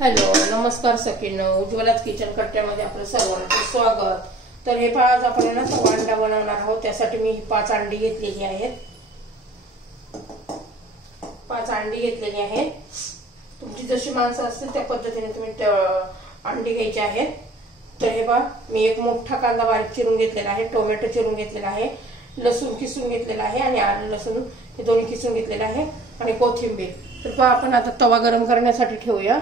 Hello नमस्कार सखींनो, उज्ज्वलाच kitchen कट्ट्यामध्ये आपलं सर्वांचं स्वागत। तर हे पहा, आज आपण ना तवा अंडा बनवणार आहोत। त्यासाठी मी 5 अंडी घेतलेली आहेत। 5 अंडी घेतलेली आहेत। तुमची जशी माणसं असतील त्या पद्धतीने तुम्ही अंडी घ्यायची आहेत। तर हे पहा, मी एक मोठा कांदा बारीक चिरून घेतलेला आहे, टोमॅटो चिरून घेतलेला आहे, लसूण किसून घेतलेला आहे आणि आलं लसूण हे दोन्ही किसून घेतलेले आहे आणि कोथिंबीर। तर पहा, आपण आता तवा गरम करण्यासाठी ठेवूया।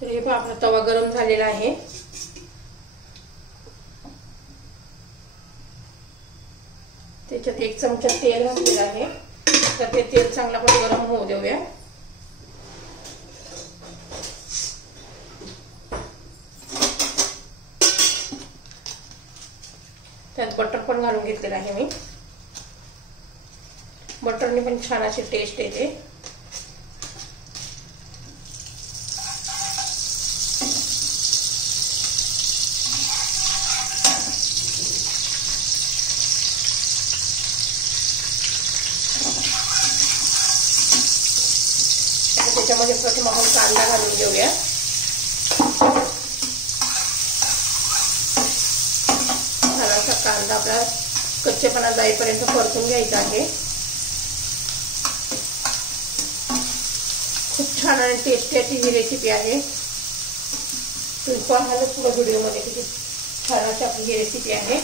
तर हे पहा, आपला तवा गरम झालेला आहे। त्याच्यात 1 चमचा तेल घातलेलं आहे। तर ते तेल चांगलं पण गरम होऊ देऊया। त्यात बटर पण घालून घेतलेलं आहे मी। बटरने पण छान अशी टेस्ट येते। त्याच्यामध्ये प्रथम आपण कांदा घालून घेऊया। थोडासा कांदा आपला कच्चेपणा जाईपर्यंत परतून घ्यायचा आहे। खूप छान आणि टेस्टी अशी ही रेसिपी आहे। तुम्ही पाहाल पुढे व्हिडिओमध्ये किती छान अशी आपली ही रेसिपी आहे।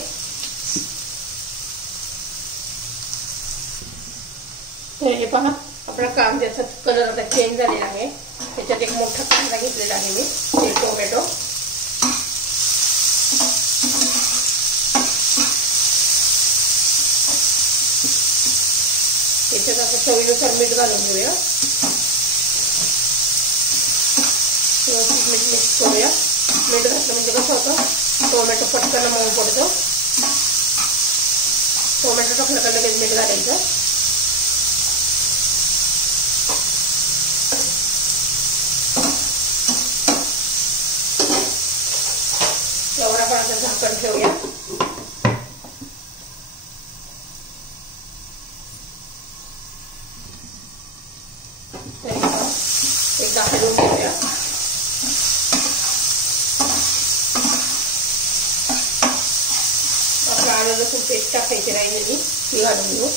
तर हे पहा, आपला कांद्याचा कलर आता चेंज झालेला आहे। त्याच्यात एक मोठा कांदा घेतलेला आहे मी, टोमॅटो, त्याच्यात आता चवीनुसार मीठ घालून घेऊया। व्यवस्थित मीठ मिक्स करूया। मीठ घातलं म्हणजे कसं होतं, टोमॅटो पटकन मऊ पडतो। टोमॅटो टाकलं का लगेच मीठ घालायचं। एवढा आपण आता झाकण ठेवूया। एकदा हलवून घेऊया। आपलं आलं लसूण पेस्ट टाकायची राहिलेली ती घालून घेऊ।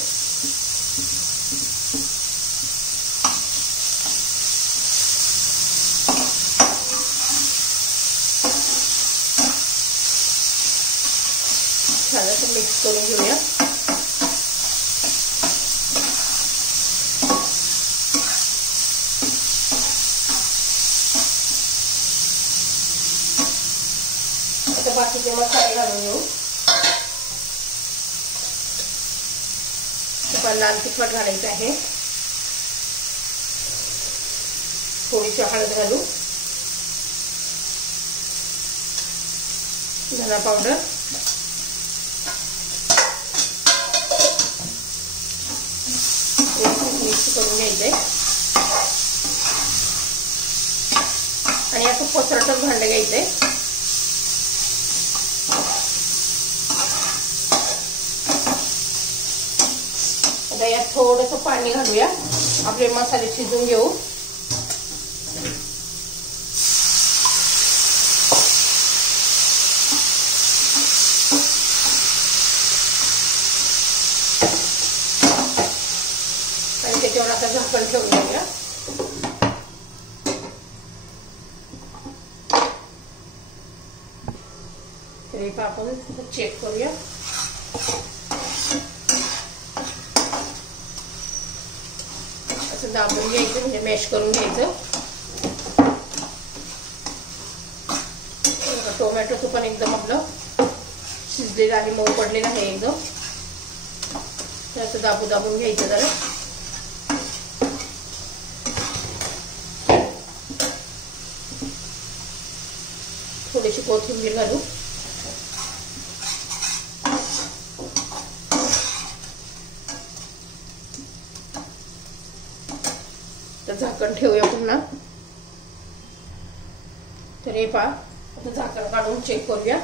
छान असं मिक्स करून घेऊया। आता बाकीचे मसाले घालून घेऊ। लाल तिखट घालायचं आहे, थोडीशी हळद घालू, धना पावडर, मिक्स करून घ्यायचंय आणि असं पसरटच भांडं घ्यायचंय। आता यात थोडंसं पाणी घालूया, आपले मसाले शिजून घेऊ। आणि त्याच्यावर आता झाकण ठेवून घेऊया। तरी आपण चेक करूया। असं दाबून घ्यायचं, म्हणजे मॅश करून घ्यायचं। टोमॅटोचं पण एकदम आपलं शिजलेलं आहे, मऊ पडलेलं आहे एकदम। असं दाबून घ्यायचं जरा। थोडीशी कोथिंबीर घालू। तर झाकण ठेवूया पुन्हा। तर हे पहा, आता झाकण काढून चेक करूया।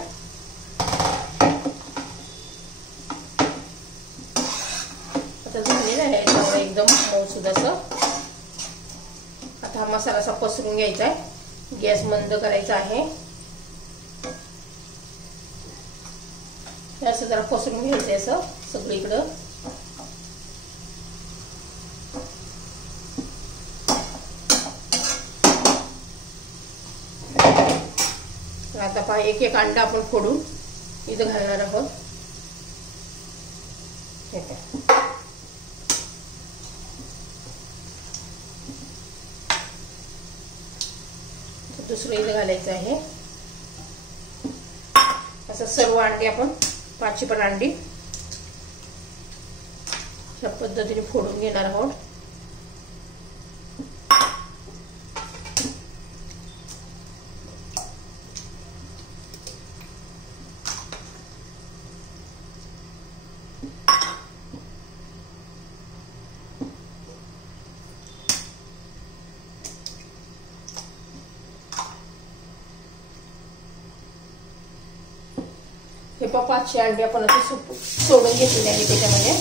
आता झालेलं आहे एकदम मऊसूद असं। आता हा मसाला असा पसरून घ्यायचा आहे, गॅस मंद करायचा आहे, असं जरा पसरून घ्यायचंय असं सगळीकडं. आता पहा एक एक अंडा आपण फोडून इथं घालणार आहोत. ठीक आहे. दुसरं इथं घालायचं आहे. असं सर्व अंडी आपण 5 पण अंडी या पद्धतीने फोडून घेणार आहोत. हे 500 अंडी आपण असे सोडून घेतलेले आहे त्याच्यामध्ये.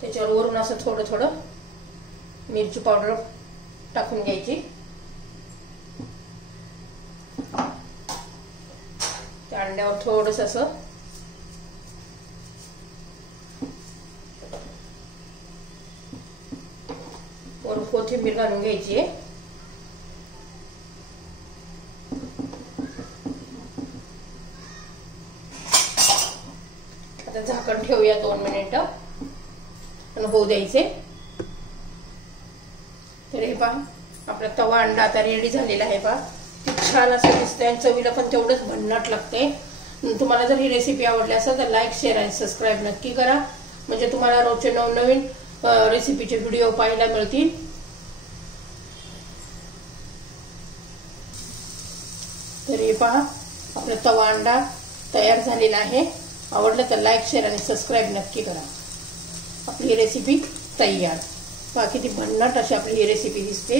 त्याच्यावर वरून असं थोडं थोडं मिरची पावडर टाकून घ्यायची. त्या अंड्यावर थोडंसं असं वरून कोथिंबीर घालून घ्यायची आहे. आता झाकण ठेवूया 2 मिनिटं आणि होऊ द्यायचे. तर हे पहा आपला तवा अंडा आता रेडी झालेला आहे. पहा छान असं दिसतंय आणि चवीला पण तेवढंच भन्नाट लागते. तुम्हाला जर ही रेसिपी आवडली असेल तर लाईक, शेअर आणि सबस्क्राईब नक्की करा, म्हणजे तुम्हाला रोजचे नवनवीन रेसिपीचे व्हिडिओ पाहायला मिळतील. तर हे पहा आपला तवा अंडा तयार झालेला आहे. आवडलं तर लाईक, शेअर आणि सबस्क्राईब नक्की करा. आपली रेसिपी तयार. पहा किती भन्नाट अशी आपली ही रेसिपी दिसते.